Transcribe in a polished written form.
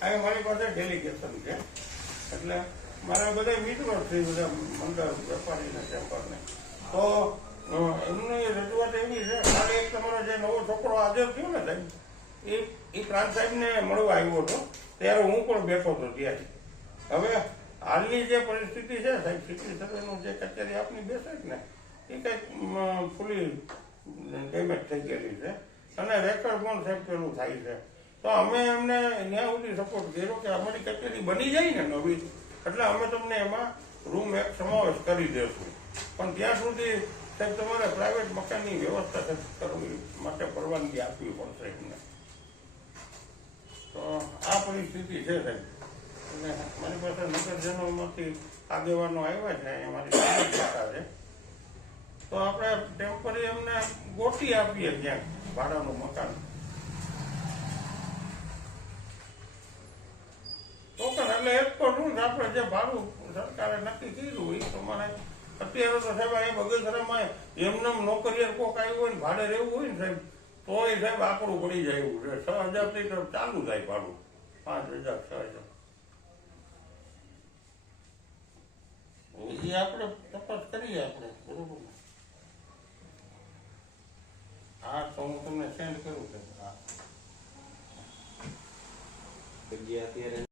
આ મારી પાસે ડેલિગેશન છે, એટલે મારા બધા મિત્રો છે, બધા મંડળ વેપારીના ચેમ્બરને. તો એમની રજૂઆત એવી છે, કાલે એક તમારો જે નવો છોકરો હાજર થયો ને સાહેબ, એ પ્રાંત સાહેબને મળવા આવ્યો હતો, ત્યારે હું પણ બેઠો હતો ત્યારે. હવે હાલની જે પરિસ્થિતિ છે સાહેબ, સિટી સર્વેનું જે કચેરી આપની બેસે ને એ કંઈક ફૂલી ડેમેજ થઈ ગયેલી છે અને રેકર્ડ પણ સાહેબ પેલું થાય છે. તો અમે એમને ત્યાં સુધી સપોર્ટ કર્યો કે અમારી કચેરી બની જાય ને નવી, એટલે અમે તમને એમાં રૂમ એક સમાવેશ કરી દઈશું. પણ ત્યાં સુધી સાહેબ તમારે પ્રાઇવેટ મકાનની વ્યવસ્થા કરવી માટે પરવાનગી આપવી પડશે એમને. તો આ પરિસ્થિતિ છે સાહેબ. અને મારી પાસે નગરજનોમાંથી આગેવાનો આવ્યા છે, અમારી સમસ્યા છે. તો આપણે ટેમ્પરરી એમને ગોઠવી આપીએ ક્યાંક ભાડાનું મકાન. ટોકન એટલે એક તો શું આપણે જે ભાડું સરકારે નક્કી કર્યું એ પ્રમાણે અત્યારે તો સાહેબ અહીં બગસરામાં એમને નોકરીએ કોક આવ્યું હોય ને ભાડે રહેવું હોય ને સાહેબ, તો એ સાહેબ આકડું પડી જાય એવું છે. 6,000 થી તો ચાલુ થાય ભાડું, 5,000 6,000. એ આપણે તપાસ કરીએ આપણે, બરોબર. હા, તો હું તમને સેન્ડ કરું છું. હા, જગ્યા અત્યારે